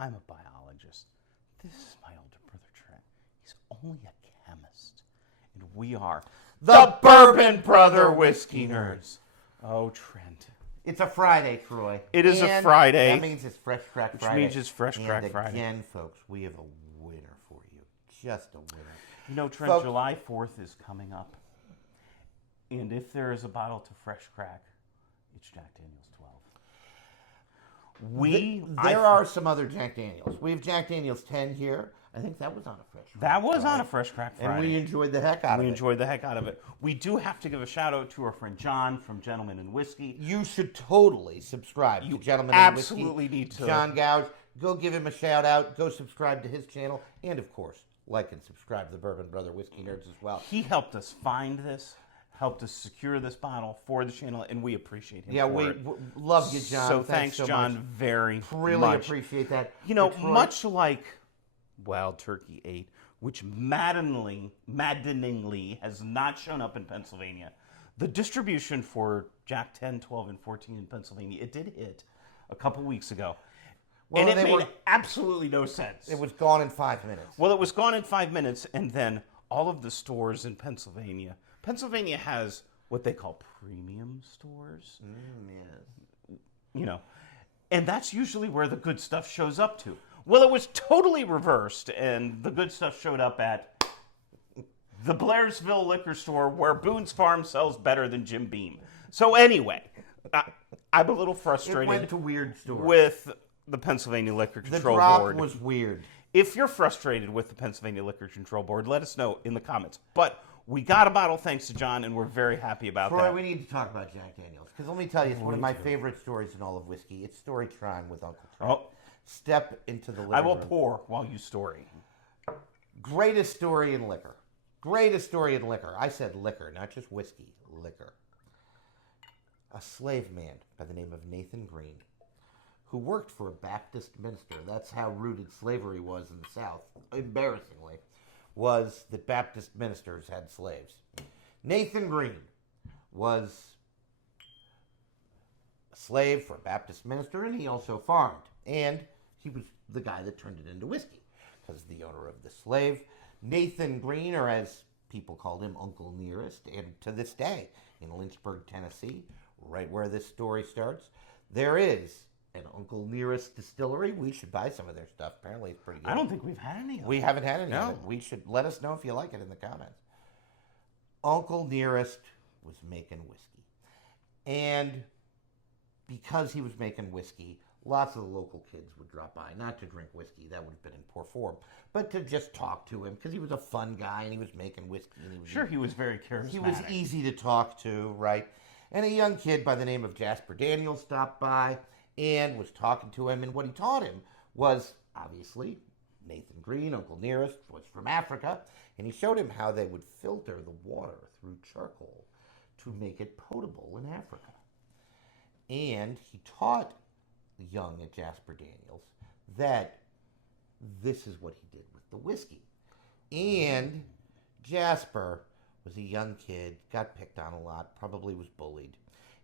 I'm a biologist. This is my older brother, Trent. He's only a chemist. And we are the Bourbon Brother Whiskey Nerds. Oh, Trent. It's a Friday, Troy. It is a Friday. That means it's Fresh Crack Friday. Which means it's Fresh Crack Friday. And again, folks, we have a winner for you. Just a winner. You know, Trent, folks, July 4th is coming up. And if there is a bottle to Fresh Crack, it's Jack Daniel's 12. There are some other Jack Daniels. We have Jack Daniel's 10 here. I think that was on a Fresh Crack. That was on a Fresh Crack Friday. And we enjoyed the heck out of it. We enjoyed the heck out of it. We do have to give a shout out to our friend John from Gentlemen in Whiskey. You should totally subscribe to Gentlemen in Whiskey. You absolutely need to. John Gouge. Go give him a shout out. Go subscribe to his channel. And of course, like and subscribe to the Bourbon Brother Whiskey Nerds as well. He helped us find this. Helped us secure this bottle for the channel, and we appreciate him. Yeah, for we it. love you, John. So thanks so John, much. Very really much. Appreciate that. You know, much like Wild Turkey 8, which maddeningly has not shown up in Pennsylvania, the distribution for Jack 10, 12, and 14 in Pennsylvania, it did hit a couple weeks ago. Well, and it made absolutely no sense. It was gone in 5 minutes. Well, it was gone in 5 minutes, and then all of the stores in Pennsylvania has what they call premium stores. Yes. You know, and that's usually where the good stuff shows up to. Well, it was totally reversed, and the good stuff showed up at the Blairsville liquor store where Boone's Farm sells better than Jim Beam. So anyway, I'm a little frustrated. It went to weird stores. With the Pennsylvania Liquor Control Board. The drop was weird. If you're frustrated with the Pennsylvania Liquor Control Board, let us know in the comments. But we got a bottle thanks to John, and we're very happy about that. Troy, we need to talk about Jack Daniels. Because let me tell you, it's one of my favorite stories in all of whiskey. It's story time with Uncle Trent. Oh. Step into the living room. I will room. pour while you story. Greatest story in liquor. Greatest story in liquor. I said liquor, not just whiskey. Liquor. A slave man by the name of Nathan Green, who worked for a Baptist minister. That's how rooted slavery was in the South, embarrassingly, was that Baptist ministers had slaves. Nathan Green was a slave for a Baptist minister, and he also farmed. And he was the guy that turned it into whiskey, because the owner of the slave, Nathan Green, or as people called him, Uncle Nearest, and to this day, in Lynchburg, Tennessee, right where this story starts, there is an Uncle Nearest distillery. We should buy some of their stuff. Apparently it's pretty good. I don't think we've had any of it. We haven't had any of it. We should let us know if you like it in the comments. Uncle Nearest was making whiskey. And because he was making whiskey, lots of the local kids would drop by, not to drink whiskey, that would have been in poor form, but to just talk to him, because he was a fun guy, and he was making whiskey. And he was very charismatic. He was easy to talk to, right? And a young kid by the name of Jasper Daniels stopped by and was talking to him, and what he taught him was, obviously, Nathan Green, Uncle Nearest, was from Africa, and he showed him how they would filter the water through charcoal to make it potable in Africa. And he taught young at Jasper Daniels that this is what he did with the whiskey. And Jasper was a young kid, got picked on a lot, probably was bullied,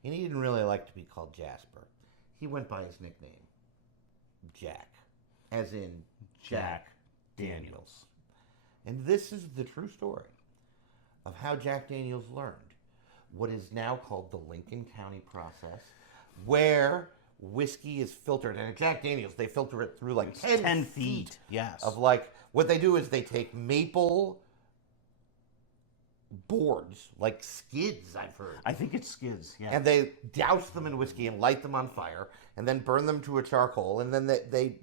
and he didn't really like to be called Jasper. He went by his nickname, Jack, as in Jack Daniels. And this is the true story of how Jack Daniels learned what is now called the Lincoln County process, where whiskey is filtered. And at Jack Daniels, they filter it through like 10 feet. Yes. Of like, what they do is they take maple boards, like skids, I've heard. I think it's skids, yeah. And they douse them in whiskey and light them on fire, and then burn them to a charcoal, and then they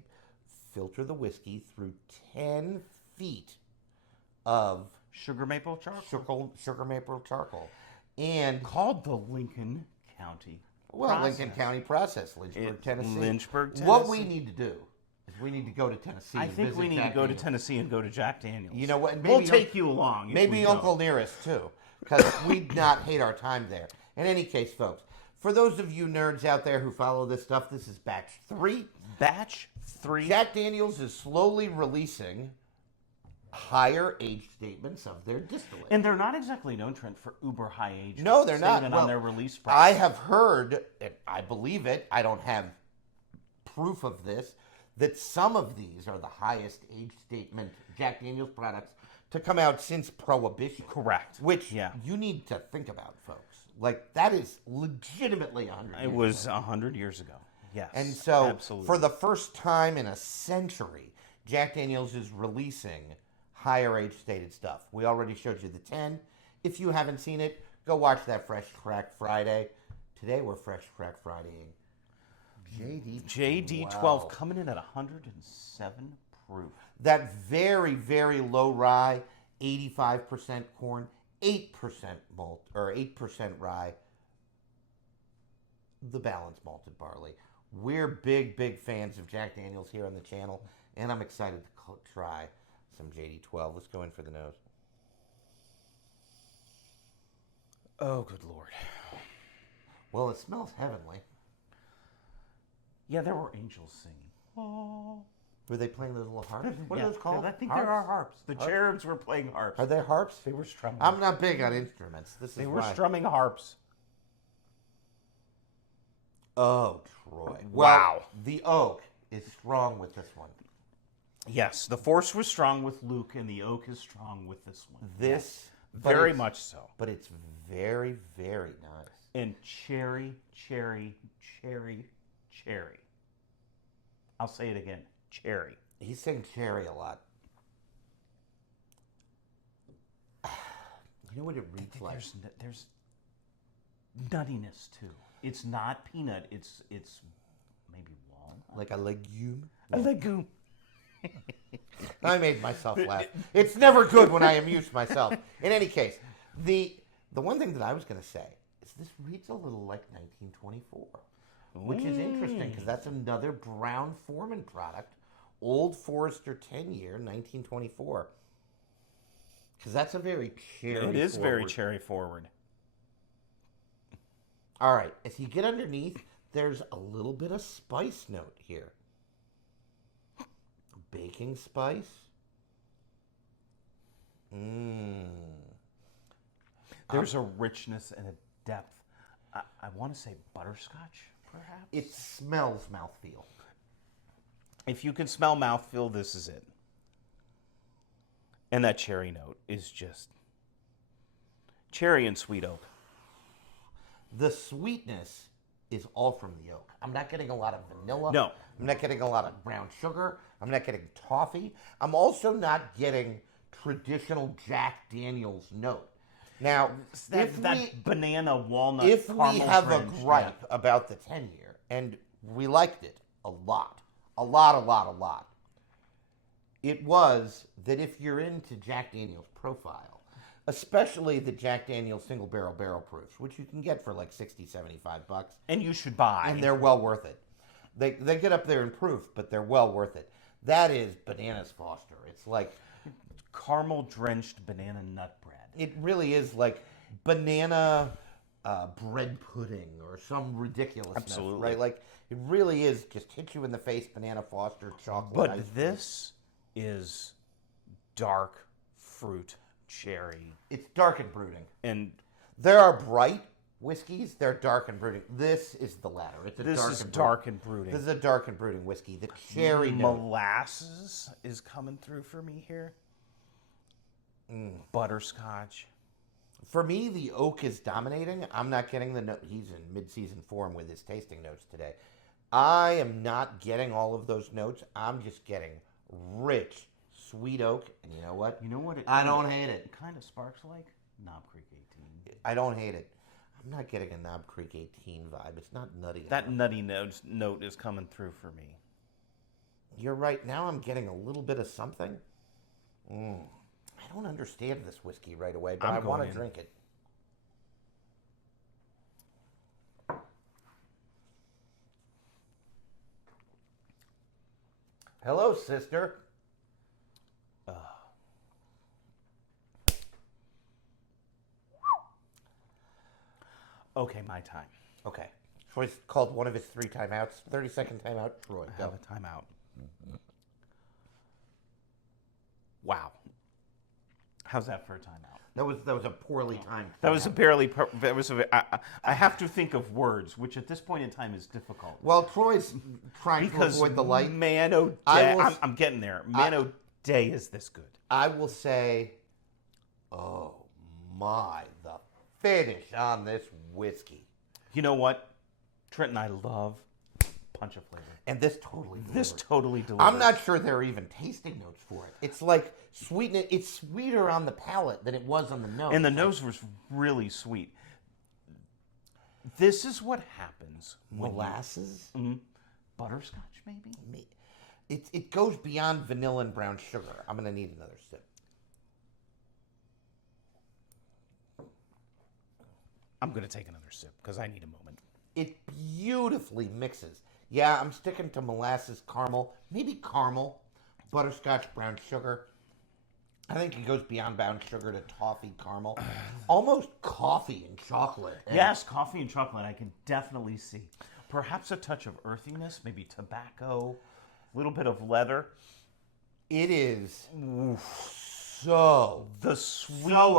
filter the whiskey through 10 feet of sugar maple charcoal. Sugar maple charcoal. And called the Lincoln County process. Lincoln County process, Lynchburg, Tennessee. Lynchburg, Tennessee. What we need to do is we need to go to Tennessee. I think we need to go to Tennessee and go to Jack Daniels. You know what? We'll take you along. Maybe Uncle Nearest, too, because we'd not hate our time there. In any case, folks, for those of you nerds out there who follow this stuff, this is batch 3. Batch 3. Jack Daniels is slowly releasing higher age statements of their distillate. And they're not exactly known, Trent, for uber high age. No, they're not. On their release price. I have heard, and I believe it, I don't have proof of this, that some of these are the highest age statement Jack Daniels products to come out since Prohibition. Correct. Which Yeah. you need to think about, folks. Like, that is legitimately 100 years It was ago. 100 years ago. Yes. And so, absolutely. for the first time in a century, Jack Daniels is releasing higher age stated stuff. We already showed you the 10. If you haven't seen it, go watch that Fresh Crack Friday. Today we're Fresh Crack Fridaying JD12 coming in at 107 proof. That very, very low rye, 85% corn, 8% malt, or 8% rye, the balanced malted barley. We're big, big fans of Jack Daniels here on the channel, and I'm excited to try some JD12. Let's go in for the nose. Oh, good Lord. Well, it smells heavenly. Yeah, there were angels singing. Oh. Were they playing those little harps? What Yeah, are those called? I think harps? there are harps. The cherubs were playing harps. Are they harps? They were strumming. I'm not big on instruments. They were why. strumming harps. Oh, Troy. Wow. Well, the oak is strong with this one. Yes, the force was strong with Luke, and the oak is strong with this one. This, Very much so. But it's very, very nice. And cherry, cherry, cherry, cherry. I'll say it again. Cherry. He's saying cherry a lot. You know what it reads like? There's nuttiness too. It's not peanut. It's maybe walnut. Like a legume? A legume. I made myself laugh. It's never good when I amuse myself. In any case, the one thing that I was going to say is this reads a little like 1924, which is interesting because that's another Brown Forman product, Old Forester 10-year, 1924. Because that's a very cherry. It is very cherry forward. All right, as you get underneath, there's a little bit of spice note here. Baking spice. There's a richness and a depth. I want to say butterscotch, perhaps? It smells mouthfeel. If you can smell mouthfeel, this is it. And that cherry note is just cherry and sweet oak. The sweetness is all from the oak. I'm not getting a lot of vanilla. No. I'm not getting a lot of brown sugar. I'm not getting toffee. I'm also not getting traditional Jack Daniels note. Now, That banana walnut if we caramel have fringe, a gripe about the 10-year, and we liked it a lot, it was that if you're into Jack Daniels profile, especially the Jack Daniels single barrel proofs, which you can get for like $60, $75, and you should buy. and they're well worth it. They get up there in proof, but they're well worth it. That is Bananas Foster. It's like caramel drenched banana nut bread. it really is like banana bread pudding or some ridiculousness, Absolutely. right? Like it really is just hit you in the face, Banana Foster chocolate. But ice cream. this is dark fruit cherry. It's dark and brooding. And There are bright whiskeys. They're dark and brooding. This is the latter. It's a this dark is and dark and brooding. This is a dark and brooding whiskey. The cherry note. Molasses is coming through for me here. Butterscotch. For me, the oak is dominating. I'm not getting the note. He's in mid-season form with his tasting notes today. I am not getting all of those notes. I'm just getting rich, sweet oak. And you know what? You know what? I don't hate it. It kind of sparks like Knob Creek 18. I don't hate it. I'm not getting a Knob Creek 18 vibe. It's not nutty That enough. nutty note is coming through for me. You're right. Now I'm getting a little bit of something. I don't understand this whiskey right away, but I want to drink it. Hello, sister. Okay, my time. Okay. Troy's called one of his 3 timeouts. 30-second timeout. Troy, I go. have a timeout. Wow. How's that for a timeout? That was a poorly timed. That was a barely. That was. I have to think of words, which at this point in time is difficult. Well, Troy's trying Because to avoid the light. man, oh day, I'm getting there. Man, oh day, is this good? I will say, oh my, the finish on this whiskey. You know what, Trent and I love punch of flavor. And this totally delivers. This totally delivers. I'm not sure there are even tasting notes for it. It's like sweetness. It's sweeter on the palate than it was on the nose. And the nose was really sweet. This is what happens when molasses, butterscotch, maybe. It goes beyond vanilla and brown sugar. I'm gonna need another sip. I'm gonna take another sip because I need a moment. It beautifully mixes. Yeah, I'm sticking to molasses, caramel, maybe caramel, butterscotch, brown sugar. I think it goes beyond brown sugar to toffee caramel. Almost coffee and chocolate. And Yes, coffee and chocolate I can definitely see. Perhaps a touch of earthiness, maybe tobacco, a little bit of leather. it is so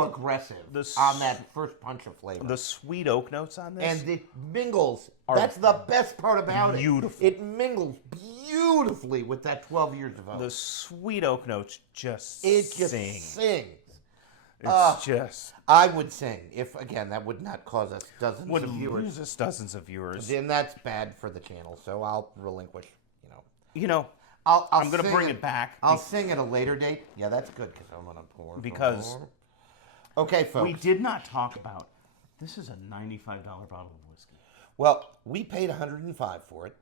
aggressive on that first punch of flavor. The sweet oak notes on this. And it mingles. That's the best part about it. Beautiful. It mingles beautifully with that 12 years of oak. the sweet oak notes just It just sing. sings. It's just I would sing if, again, that would not cause us dozens would of viewers. lose us dozens of viewers. Then that's bad for the channel, so I'll relinquish, You know, I'm going to bring it back. I'll sing at a later date. Yeah, that's good because I'm going to pour. Because- Okay, folks. We did not talk about, this is a $95 bottle of whiskey. Well, we paid $105 for it.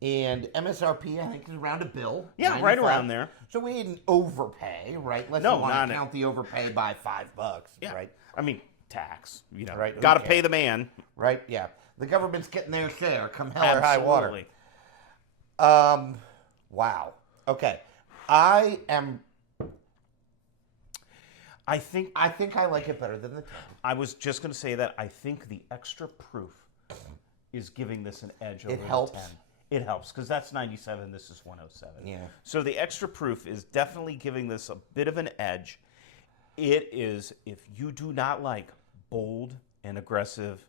And MSRP, I think, is around a bill. Yeah, 95. right around there. So we didn't overpay, right? Let's No, not not- count the overpay by $5, Yeah. right? I mean, tax. Right, who Got to cares? pay the man. Right? Yeah. The government's getting their share, come hell or high water. Absolutely. Wow. Okay. I think I like it better than the 10. I was just going to say that I think the extra proof is giving this an edge over helps. the 10. It helps because that's 97. This is 107. Yeah. So the extra proof is definitely giving this a bit of an edge. It is, if you do not like bold and aggressive,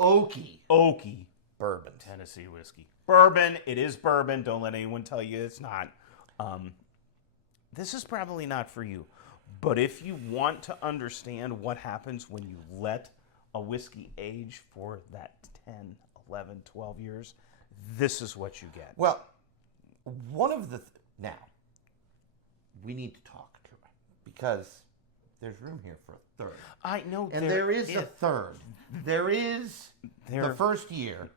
oaky Bourbon. Tennessee whiskey. Bourbon. It is bourbon. Don't let anyone tell you it's not. This is probably not for you. But if you want to understand what happens when you let a whiskey age for that 10, 11, 12 years, this is what you get. Well, one of the... now, we need to talk to her because there's room here for a third. I know. And there is a third. There is the first year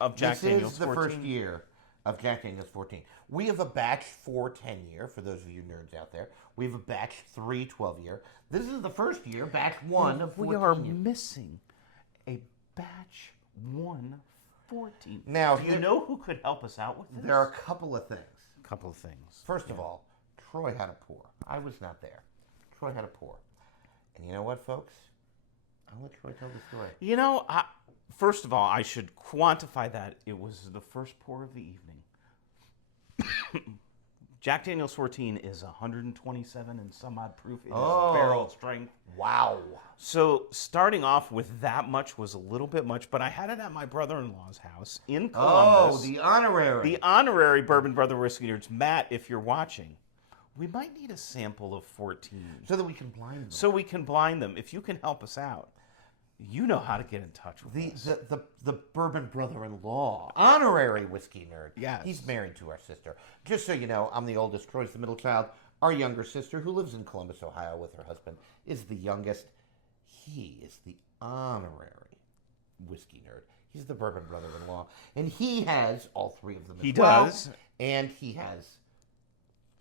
of Jack Daniel's 14. This is the first year of Jack Daniel's 14. We have a batch 4 10-year, for those of you nerds out there. We have a batch 3 12-year. This is the first year, batch 1 of 14. We are missing a batch 1 14. Now, do you know who could help us out with this? There are a couple of things. Couple of things. First of all, Troy had a pour. I was not there. Troy had a pour. And you know what, folks? I'll let Troy tell the story. You know, first of all, I should quantify that. It was the first pour of the evening. Jack Daniel's 14 is 127 and some odd proof. It is barrel strength. Wow. So starting off with that much was a little bit much, but I had it at my brother-in-law's house in Columbus. Oh, the honorary. The honorary Bourbon Brother Whiskey Nerds. Matt, if you're watching, we might need a sample of 14. So that we can blind them. So we can blind them. If you can help us out, you know how to get in touch with us. The Bourbon brother-in-law, honorary whiskey nerd. Yes. He's married to our sister. Just so you know, I'm the oldest. Troy's the middle child. Our younger sister, who lives in Columbus, Ohio, with her husband, is the youngest. He is the honorary whiskey nerd. He's the Bourbon brother-in-law, and he has all 3 of them. He as well, does, and he has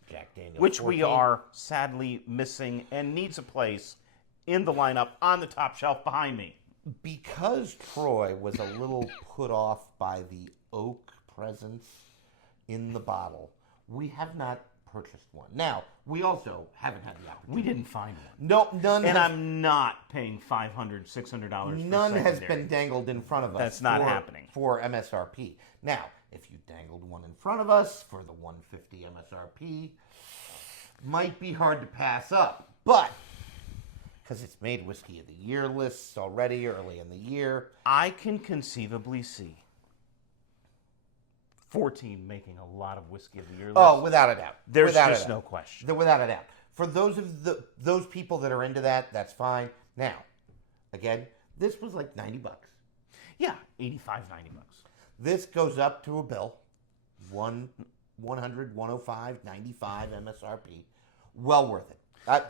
Jack Daniel's, which 14. we are sadly missing and needs a place in the lineup on the top shelf behind me. Because Troy was a little put off by the oak presence in the bottle, we have not purchased one. Now, we also haven't had the opportunity. We didn't find one. No, none. And I'm not paying $500, $600. None for has secondary. been dangled in front of us. That's not happening. For MSRP. Now, if you dangled one in front of us for the $150 MSRP, might be hard to pass up. But because it's made Whiskey of the Year lists already early in the year. I can conceivably see 14 making a lot of Whiskey of the Year lists. Oh, without a doubt. There's without just a doubt. no question. Without a doubt. For those people that are into that, that's fine. Now, again, this was like $90. Yeah, 85, 90 bucks. This goes up to a bill, 100, 105, 95 MSRP. Well worth it.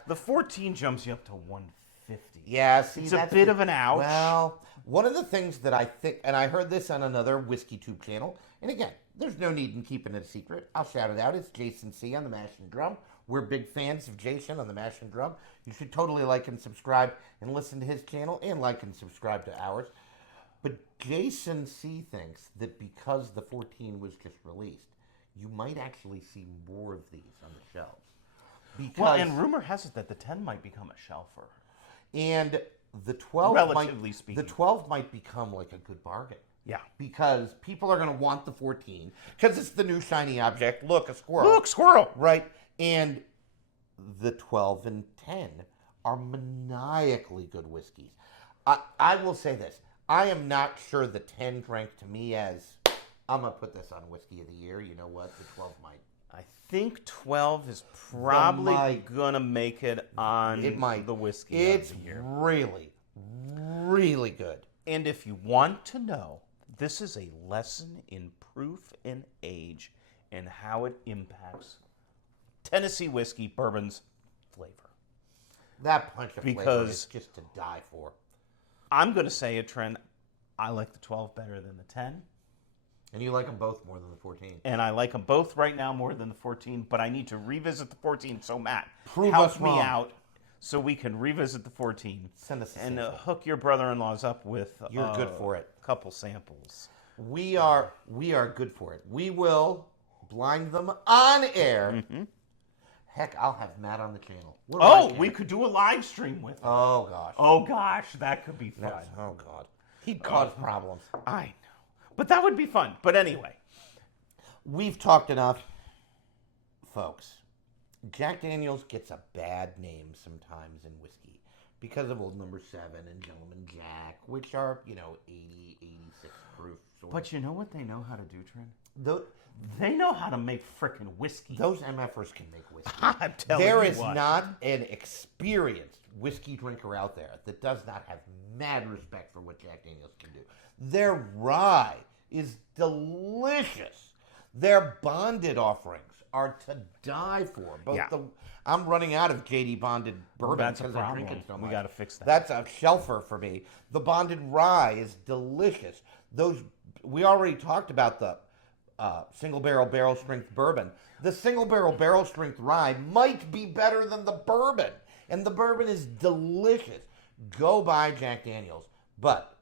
The 14 jumps you up to 150. Yeah, see, It's that's a bit of an ouch. Well, one of the things that I think, and I heard this on another Whiskey Tube channel, and again, there's no need in keeping it a secret. I'll shout it out. It's Jason C. on the Mash and Drum. We're big fans of Jason on the Mash and Drum. You should totally like and subscribe and listen to his channel and like and subscribe to ours. But Jason C. thinks that because the 14 was just released, you might actually see more of these on the shelves. Well, and rumor has it that the 10 might become a shelfer. And the 12 Relatively speaking. The 12 might become like a good bargain. Yeah. Because people are going to want the 14 because it's the new shiny object. Look, a squirrel. Look, squirrel. Right? And the 12 and 10 are maniacally good whiskeys. I will say this. I am not sure the 10 drank to me as, I'm going to put this on Whiskey of the Year. You know what? The 12 might. I think 12 is probably going to make it on the Whiskey It's of the Year. really, really good. And if you want to know, this is a lesson in proof and age and how it impacts Tennessee whiskey bourbon's flavor. That punch of flavor Because- is just to die for. I'm going to say it, Trent. I like the 12 better than the 10. And you like them both more than the 14. And I like them both right now more than the 14, but I need to revisit the 14. So, Matt, Prove help us me wrong. out so we can revisit the 14. Send us a and sample. hook your brother-in-laws up with You're good for it. a couple samples. We are good for it. We will blind them on air. Mm-hmm. Heck, I'll have Matt on the channel. What Oh, about we you? could do a live stream with them. Oh gosh. Oh, gosh, that could be fun. Oh god. He'd cause problems. I know. But that would be fun. But anyway. We've talked enough, folks. Jack Daniels gets a bad name sometimes in whiskey because of Old Number 7 and Gentleman Jack, which are, 80, 86 proof. But you know what they know how to do, Trent? Those, They know how to make frickin' whiskey. those MFers can make whiskey. I'm telling There you is what. not an experienced whiskey drinker out there that does not have mad respect for what Jack Daniels can do. Their rye is delicious. Their bonded offerings are to die for. Both Yeah. I'm running out of JD bonded bourbon That's a because I'm problem. drinking so much. We got to fix that. That's a shelfer for me. The bonded rye is delicious. We already talked about the single barrel strength bourbon. The single barrel strength rye might be better than the bourbon, and the bourbon is delicious. Go buy Jack Daniels. But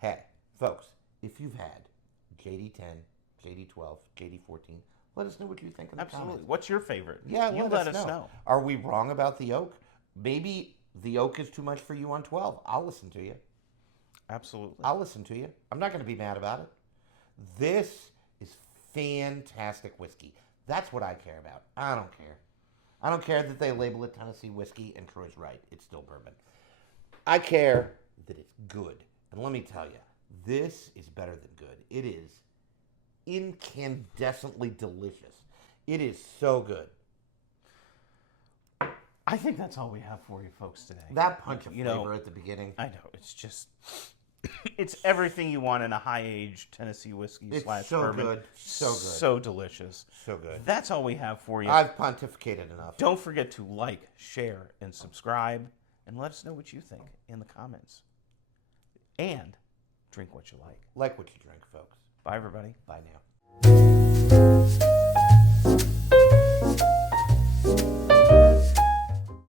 hey, folks, if you've had JD10, JD12, JD14, let us know what you think in the Absolutely. comments. What's your favorite? Yeah, you let us know. Are we wrong about the oak? Maybe the oak is too much for you on 12. I'll listen to you. Absolutely. I'll listen to you. I'm not going to be mad about it. This is fantastic whiskey. That's what I care about. I don't care. I don't care that they label it Tennessee whiskey, and Troy's right. It's still bourbon. I care that it's good. And let me tell you, this is better than good. It is incandescently delicious. It is so good. I think that's all we have for you folks today. That punch of flavor at the beginning. I know. It's just, it's everything you want in a high-aged Tennessee whiskey It's slash so bourbon. good. So good. So delicious. So good. That's all we have for you. I've pontificated enough. Don't forget to like, share, and subscribe, and let us know what you think in the comments. And drink what you like. Like what you drink, folks. Bye, everybody. Bye now.